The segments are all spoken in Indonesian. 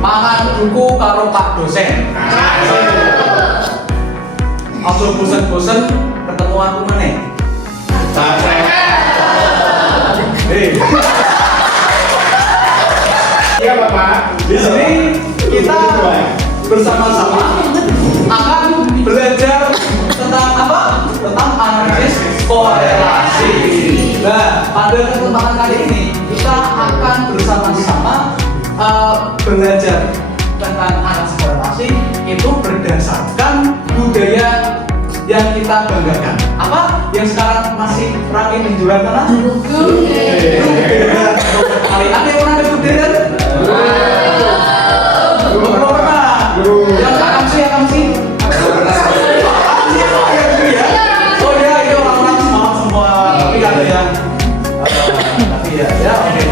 Mangan buku karo Pak dosen. Ojo bosen-bosen ketemu aku meneh. Iya Bapak. Di sini kita bersama-sama akan belajar tentang apa? Tentang analisis korelasi. Nah, pada kesempatan kali ini kita akan bersama-sama belajar tentang analisis korelasi itu berdasarkan budaya yang kita banggakan. Apa? Yang sekarang masih ramai menjual mana? Kali ada yang pernah ada budaya? Belum pernah. Yang akan sih. Oh ya, itu orang-orang semangat semua. Tapi nggak ada yang. Tapi ya, oke.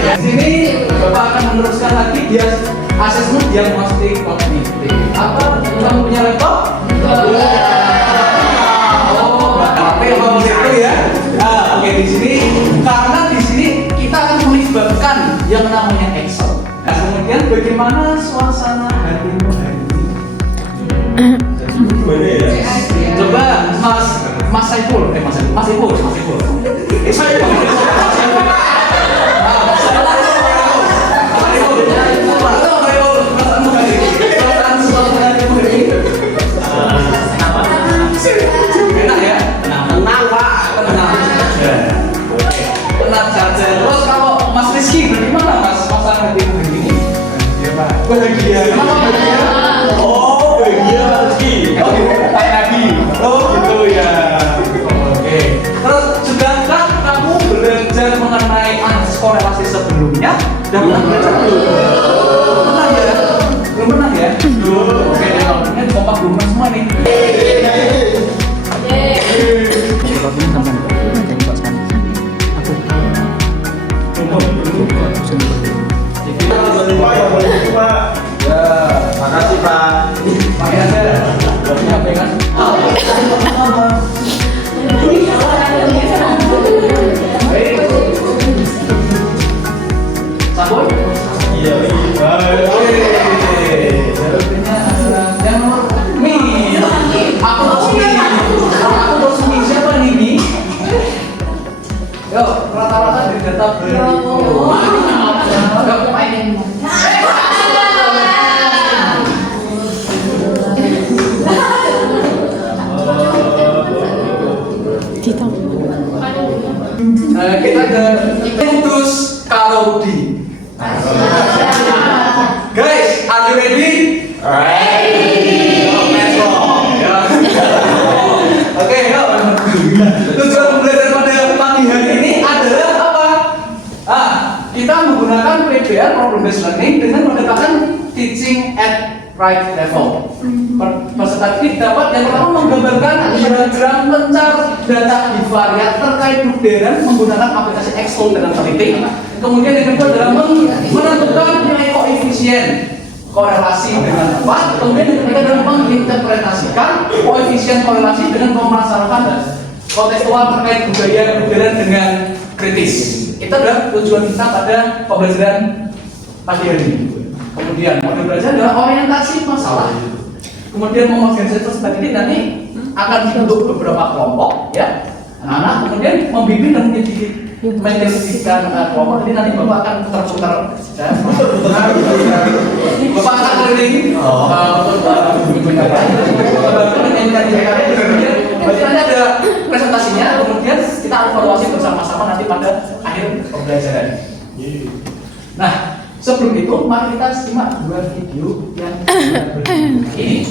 Di sini Bapak akan meneruskan lagi dia asesmen diagnostik kognitif. Apa? Kamu punya laptop? Di sini karena di sini kita akan melibatkan yang namanya Excel. Nah, kemudian bagaimana suasana hatimu hari ini? Coba Mas Saiful. Enak ya? Tenang Pak. Tenang saja. Terus kalau Mas Rizky, bagaimana Mas suasana hatimu hari ini? Bahagia. Kenapa bahagia? Oh, bahagia Mas Rizky. Oh, kayak Nabi. Oh, gitu ya. Oke. Terus sudahkah kamu belajar mengenai analisis korelasi sebelumnya? Dan pernah belajar belum? Pernah ya? Belum pernah ya? Belum. Oke, ini kompak belum semua nih. Makasih Pak. Pakai aja. Sabun? Iya. Yang mie. Aku terus mie. Siapa nih mie? Yuk, rata-rata di data kita ada Kudus Karodi. Guys, are you ready? Oke, yuk. Tujuan belajar pada pagi hari ini adalah apa? Kita menggunakan PBL (Problem Based Learning) dengan mendapatkan teaching at right level. Peserta didik dapat yang pertama menggambarkan diagram pencar data bivariat terkait budaya menggunakan aplikasi Excel dengan teliti. Kemudian yang kedua adalah menentukan nilai koefisien korelasi dengan tepat. Kemudian yang ketiga adalah menginterpretasikan koefisien korelasi dengan memasarkan kontekstual terkait budaya dengan kritis. Itu adalah tujuan kita pada pembelajaran pagi hari ini. Kemudian modul belajar adalah orientasi masalah. Kemudian mengorganisasi sebagai ini nanti akan dibentuk beberapa kelompok, ya, anak-anak. Kemudian membimbing dan mendefinisikan kelompok. Jadi nanti bapak akan putar-putar, bapak akan keliling. Berarti nanti ada presentasinya. Kemudian kita evaluasi bersama-sama nanti pada akhir pembelajaran. Nah, sebelum itu, mari kita simak dua video yang ini.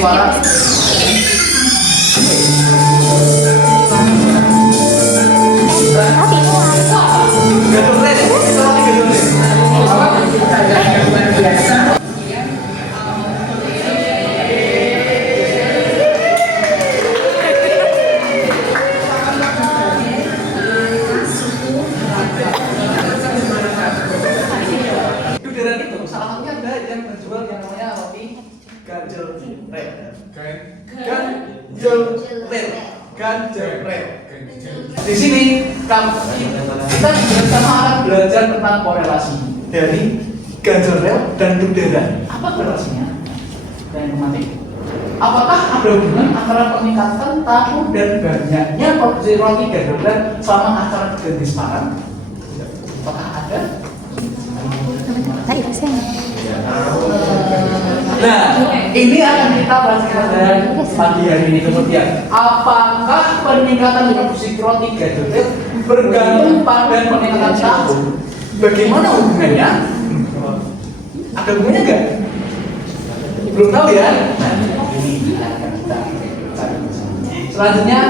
Waras. Gedung red, roti gedung red. Duderan itu salah satunya ada yang menjual yang namanya roti ganjel red. Ganjel red. Ganjel red. Di sini kita juga sama akan belajar tentang korelasi dari ganjel red dan duderan. Apa korelasinya? Dan mati. Apakah ada hubungan antara peningkatan tahu dan banyaknya produksi roti ganjel red selama acara ganti semarang? Apakah ada? Nah, ini akan kita bahas pada pagi hari ini. Kemudian, apakah peningkatan produksi roti ganjel red bergantung pada peningkatan tahu? Bagaimana hubungannya? Ada hubungannya nggak? Belum tahu ya? Nah, ini akan kita cari. Selanjutnya,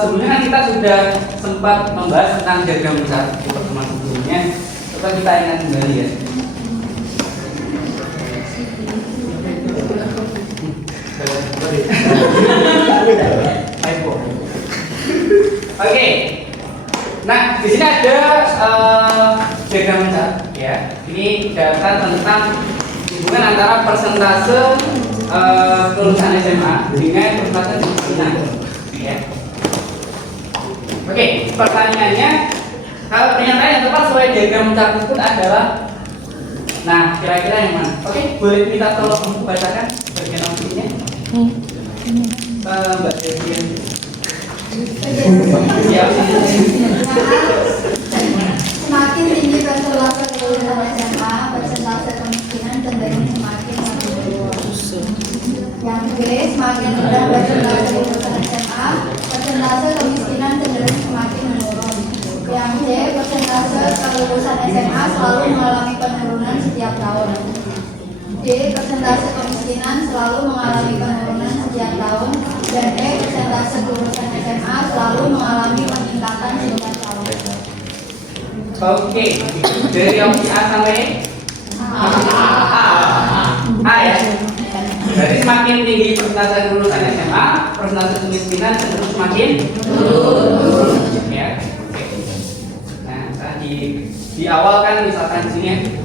sebelumnya kan kita sudah sempat membahas tentang diagram besar di pertemuan sebelumnya. Coba kita ingat kembali ya. Oke. Nah, di sini ada diagram besar ya. Ini data tentang hubungan antara persentase kelulusan SMA dengan persentase kemiskinan. Ya. Oke, pertanyaannya, kalau pernyataan yang tepat sesuai diagram besar tersebut adalah, nah kira-kira yang mana? Oke, boleh kita tolong bacakan bagian opsinya. Mbak Devian. Ya. Semakin tinggi persentase kelulusan SMA, persentase kemiskinan cenderung semakin menurun. Yang B, semakin rendah persentase kelulusan SMA, persentase kemiskinan cenderung semakin menurun. Yang C, persentase kelulusan SMA selalu mengalami penurunan setiap tahun. D, persentase kemiskinan selalu mengalami penurunan setiap tahun. Dan E, persentase kelulusan SMA selalu mengalami peningkatan setiap tahun. Oke, dari opsi A sampai A ya. Jadi semakin tinggi persentase lulusan SMA, persentase kemiskinan cenderung semakin turun. Ya. Oke. Nah, di awal kan misalkan di sini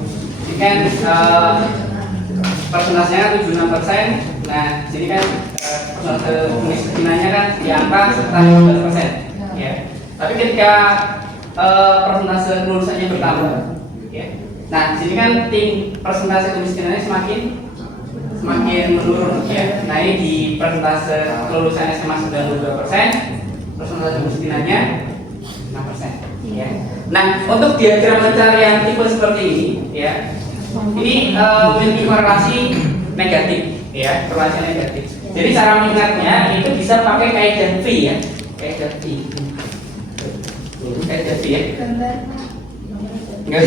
kan persentasenya 76%. Nah, sini kan persentase kemiskinannya kan di angka sekitar 15%. Ya. Tapi ketika persentase kelulusannya bertambah, ya. Nah, di sini kan persentase kemiskinannya semakin menurun, ya. Nah, ini di persentase kelulusan SMA 92%, persentase kemiskinannya 6%, ya. Nah, untuk diagram pencarian tipe seperti ini, ya, ini memiliki korelasi negatif, ya, korelasi negatif. Jadi cara mengingatnya itu bisa pakai kaidah V, ya, kaidah V. Kayak Davi ya? Enggak.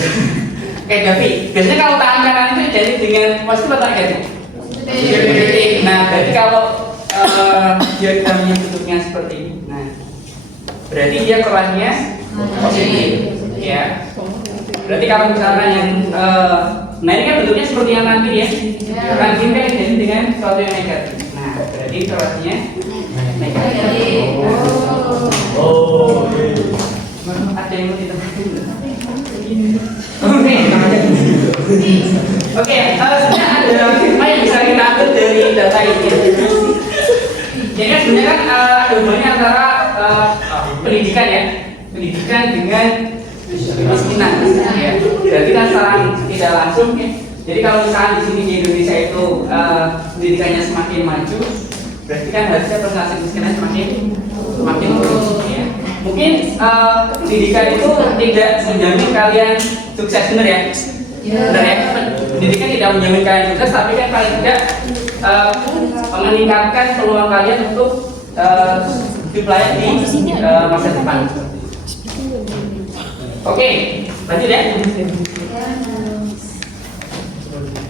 Kayak Davi. Biasanya kalau tangan kanan itu jadi dengan positif atau negatif? Positif. Nah, berarti kalau diagramnya bentuknya seperti ini. Nah, berarti dia korelasinya positif, ya. Berarti kalau misalkan yang nah ini kan bentuknya seperti yang nanti ya. Nanti kan jadi dengan sesuatu yang negatif. Nah, berarti korelasinya negatif. Oh, ada yang mau ditambahin? Oke, sebenarnya ada apa yang bisa kita ambil dari data ini. Jadi kan sebenarnya kan ada hubungannya antara pendidikan ya, pendidikan dengan kemiskinan. Ya. Jadi kan secara tidak langsung ya. Jadi kalau misalnya di sini di Indonesia itu pendidikannya semakin maju, berarti kan harusnya persentase kemiskinan semakin turun. Ya. Mungkin pendidikan itu tidak menjamin kalian sukses, benar ya? Benar ya? Pendidikan tidak menjamin kalian sukses, tapi kan paling tidak meningkatkan peluang kalian untuk hidup layak di masa depan. Oke, lanjut ya.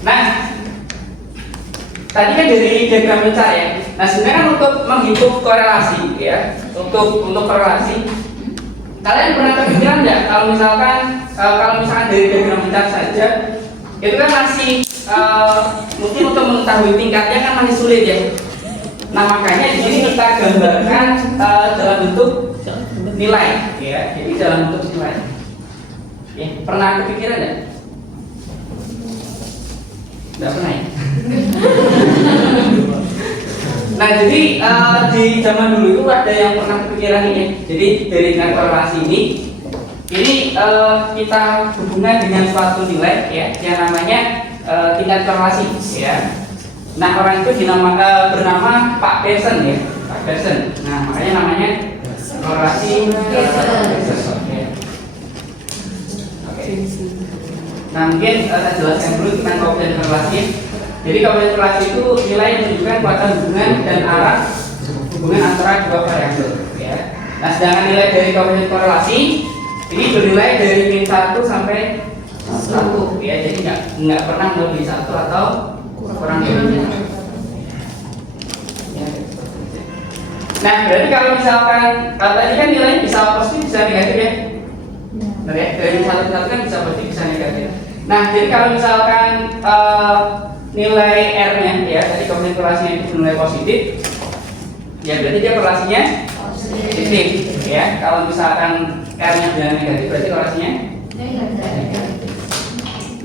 Nah, tadi kan dari diagram lincah ya. Nah sebenarnya kan untuk menghitung korelasi ya, untuk korelasi, kalian pernah kepikiran nggak kalau misalkan dari diagram lincah saja itu kan masih mungkin untuk mengetahui tingkatnya kan masih sulit ya. Nah makanya di sini kita gambarkan dalam bentuk nilai ya, jadi dalam bentuk nilai. Ya, pernah kepikiran nggak? Nggak pernah ya? Nah jadi di zaman dulu itu ada yang pernah kepikiran ini. Jadi dari dengan korelasi ini kita hubungkan dengan suatu nilai ya, yang namanya tingkat korelasi ya. Nah orang itu bernama Pak Pearson ya, Pak Pearson. Nah makanya namanya korelasi Pearson. Nah mungkin saya jelaskan dulu tentang koefisien korelasi. Jadi koefisien korelasi itu nilai yang menunjukkan kekuatan hubungan dan arah hubungan antara dua variabel. Ya. Nah sedangkan nilai dari koefisien korelasi ini bernilai dari min 1 sampai 1 ya. Jadi nggak pernah melebihi 1 atau kurang dari 1. Nah berarti kalau misalkan tadi kan nilai bisa positif bisa negatif ya. Benar ya, dari 1 ke 1 kan bisa positif bisa negatif. Nah, jadi kalau misalkan nilai R-nya ya, tadi koefisien korelasinya itu nilai positif, ya berarti dia korelasinya positif ya. Kalau misalkan R-nya bilang negatif, berarti korelasinya negatif.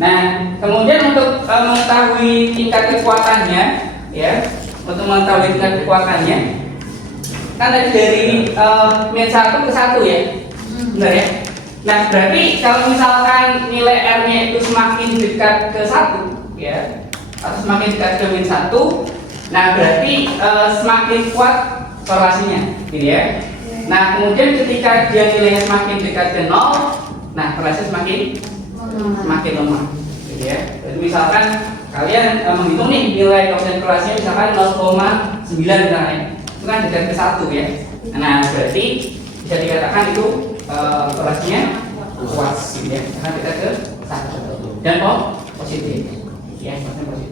Nah, kemudian untuk mengetahui tingkat kekuatannya ya, untuk mengetahui tingkat kekuatannya, kan tadi dari min 1 ke 1 ya, benar ya. Nah, berarti kalau misalkan nilai R-nya itu semakin dekat ke 1 ya, atau semakin dekat ke min 1, nah berarti semakin kuat korelasinya gitu ya. Nah, kemudian ketika dia nilainya semakin dekat ke 0, nah korelasi semakin lemah gitu ya. Jadi misalkan kalian menghitung nih nilai koefisien korelasinya misalkan 0,9 misalnya, itu kan dekat ke 1 ya. Nah, berarti bisa dikatakan itu korelasinya kuat gitu ya, karena kita ke 1 dan positif ya, positif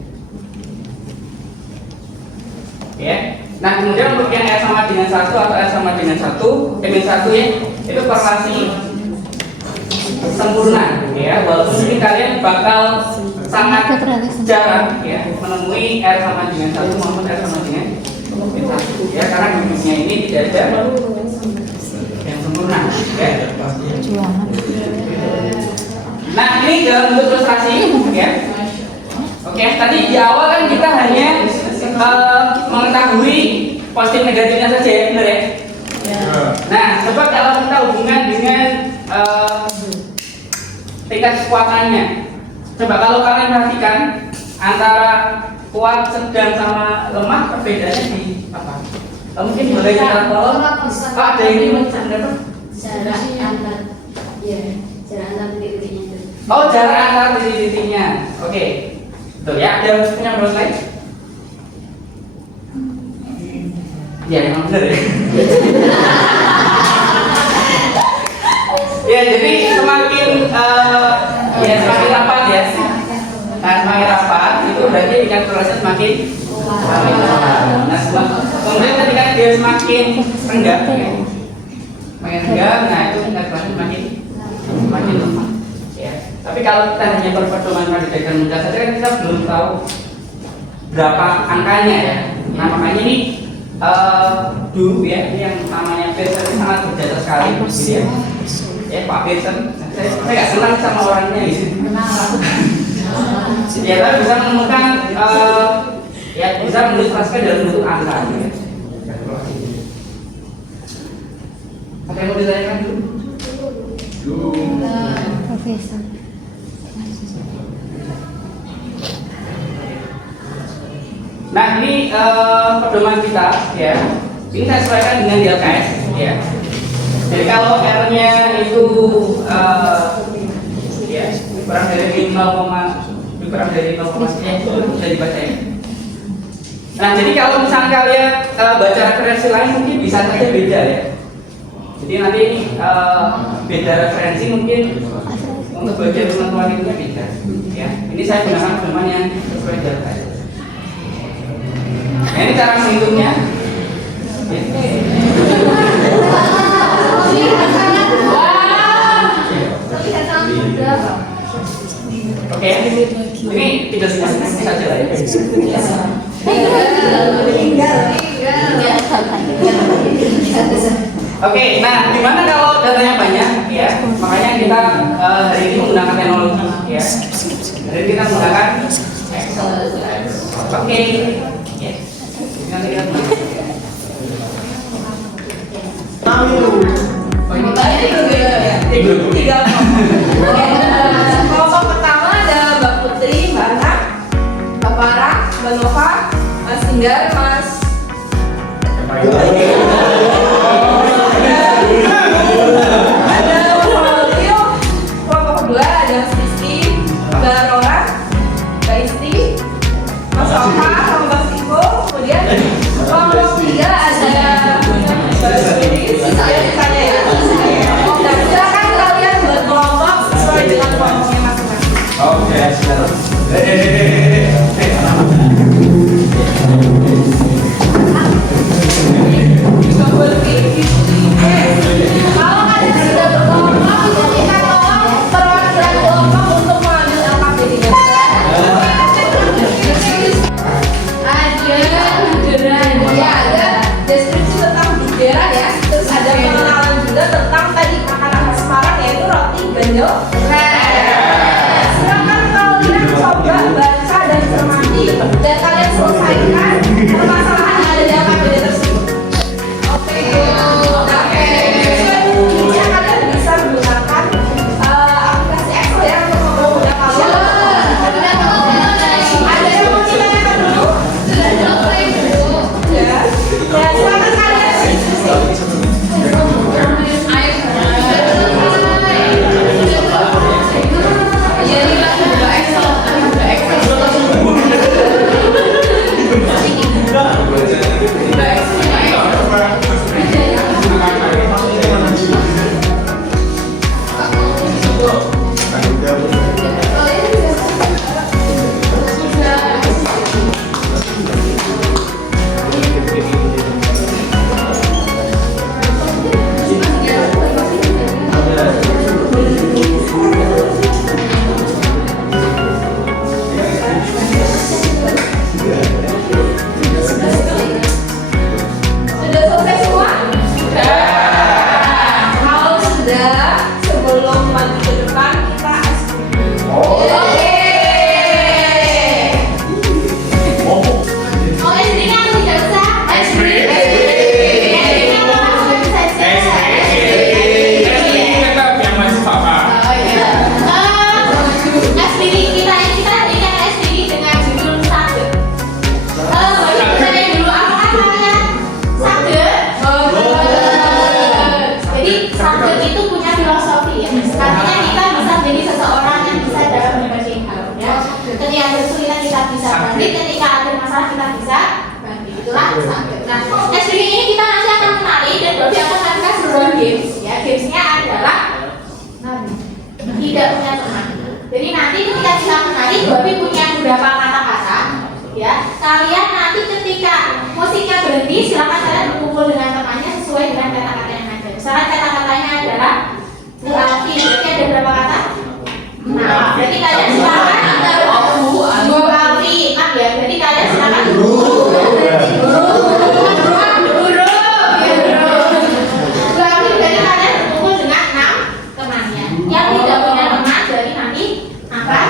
ya. Nah kemudian untuk yang R sama dengan 1 atau R sama dengan 1 min 1 ya, itu korelasi sempurna ya, walaupun mungkin kalian bakal sangat jarang ya menemui R sama dengan 1 maupun R sama dengan min 1 ya, karena duduknya ini tidak ada yang sempurna ya. Nah ini dalam bentuk ilustrasi ya. Oke, tadi di awal kan kita hanya mengetahui positif negatifnya saja ya, benar ya? Nah coba kalau kita hubungan dengan tingkat kekuatannya, coba kalau kalian perhatikan antara kuat, sedang sama lemah, perbedaannya di apa? Mungkin boleh kita tolong. Ada ini berapa? Jarak antar titik-titiknya. Oh, jarak antar titik-titiknya. Oke. Tuh ya, ada punya berapa slide? Ya, memang benar ya. Ya, jadi semakin rapat ya. Nah, semakin rapat itu berarti tingkat korelasi semakin rapat. Nah, kemudian ketika dia semakin rendah, nah itu tingkat korelasi semakin lemah. Ya. Tapi kalau kita hanya berpedoman pada diagram lincah saja kan kita belum tahu berapa angkanya ya. Nah makanya ini dulu ya, ini yang namanya Pearson sangat berjasa sekali gitu ya. Ya Pak Pearson, saya nggak kenal sama orangnya gitu. Ya tapi bisa menemukan ya bisa mengilustrasikan dalam bentuk angka ya. Oke, mau ditanyakan dulu? Profesor. Nah ini pedoman kita ya. Ini saya sesuaikan dengan di LKS ya. Jadi kalau R-nya itu ya kurang dari 0, kurang dari 0, itu bisa dibaca ya. Nah jadi kalau misalnya kalian baca referensi lain mungkin bisa saja beda ya. Jadi nanti ini beda referensi mungkin untuk baca pengetahuan itu beda ya. Ini saya gunakan pedoman yang sesuai dengan LKS. cara menghitungnya? Oke, ini tidak spesifik saja lah ya. Oke, nah gimana kalau datanya banyak ya? Makanya kita hari ini menggunakan teknologi ya. Hari ini kita menggunakan Excel. Oke, ya. Nanti kita Kelompok pertama ada Mbak Putri, Mbak Ana, Mbak Farah, Mbak Nova, Mas Indar, Mas ada Maulio. Kelompok kedua ada Mas Rizky, Mbak Rora, Mbak Isti, Mas Oka, sama Mbak Siko. Kemudian kelompok tiga ada Mbak Siti, sisanya ya. Dan silakan kalian buat kelompok sesuai dengan kelompoknya masing-masing. Oke, silakan. Kalau kalian sudah berkelompok, kita tolong perwakilan kelompok untuk mengambil LKPD-nya. Ada deskripsi tentang bendera ya, terus ada pengenalan juga tentang tadi makanan khas Semarang yaitu roti gandul. Silakan kalian coba baca dan cermati dan kalian selesaikan permasalahan yang ada di LKPD tersebut. Oke. Selanjutnya kalian bisa menggunakan aplikasi Excel ya untuk mempermudah kalian. Ada yang mau ditanyakan dulu? Ya. Ya, silakan kalian diskusi. Sudah selesai semua? Sudah. Kalau sudah, sebelum maju ke depan kita estimasi. Oke. Oh, SD-nya tidak usah. SD-nya SPG kita ini kan SPG dengan judul Sage. Saya dulu apa namanya? Sage. Jadi Sage itu punya filosofi ya. Artinya kita bisa menjadi seseorang yang bisa dalam berbagai hal ya. Ketika ada kesulitan kita bisa bangkit, ketika ada masalah kita bisa bangkit. Itulah Sage. Nah, SPG ini kita nanti akan kenali dan Bobby akan melakukan sebuah games ya. Gamesnya adalah tidak punya teman. Jadi nanti ketika kita menari, Bobby punya beberapa kata-kata, ya. Kalian nanti ketika musiknya berhenti, silakan kalian berkumpul dengan temannya sesuai dengan kata-kata yang ada. Misalnya kata-katanya adalah berarti, berarti ada berapa kata? Nah, berarti kalian silakan berarti, ya. Berarti kalian silakan Berarti kalian berkumpul dengan 6 temannya. Yang tidak punya teman, jadi nanti akan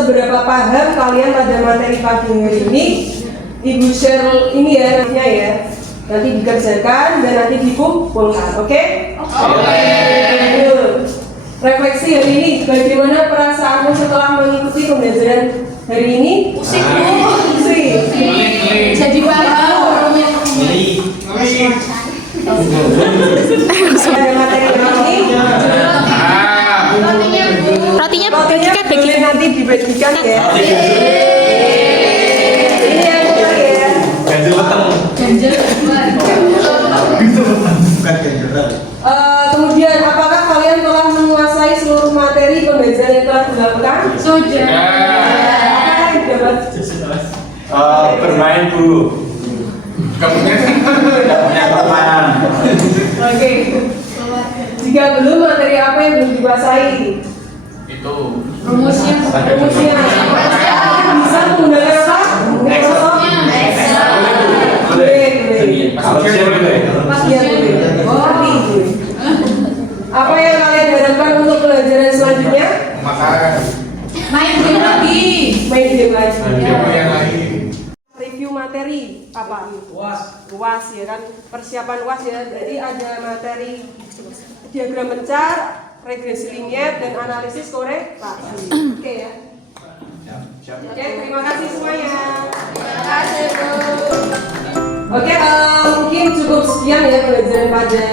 seberapa paham kalian pada materi pagi hari ini. Ibu share ini ya nantinya ya. Nanti dikerjakan dan nanti dikumpulkan, oke? Oke. Refleksi hari ini, bagaimana perasaanmu setelah mengikuti pembelajaran hari ini? Pusing. Jadi paham. Ada materi hari ini. Rotinya Rotinya bagikan boleh nanti dibagikan ya. Ini yang benar ya. Ganjil peteng. Bukan ganjelan. Kemudian apakah kalian telah menguasai seluruh materi pembelajaran yang telah dilakukan? Sudah. Apakah yang dapat? Bermain Bu. Tidak punya teman. Oke. Jika belum, materi apa yang belum dikuasai? Rumusnya bisa menggunakan apa? Microsoft Excel. Boleh. Kalau siapa boleh? Iya boleh. Ngerti itu. Apa yang kalian harapkan untuk pelajaran selanjutnya? Main game lagi. Main game lagi. Yang lagi. Review materi apa? UAS ya kan, persiapan UAS ya. Jadi ada materi diagram mencar, regresi linier dan analisis korelasi. Oke ya. Oke, terima kasih semuanya. Terima kasih, Bu. Oke, mungkin cukup sekian ya pelajaran pada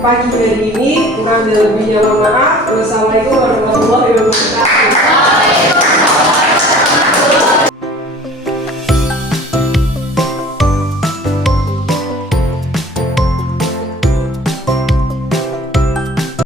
pagi hari ini. Kurang lebihnya mohon maaf. Wassalamualaikum warahmatullahi wabarakatuh.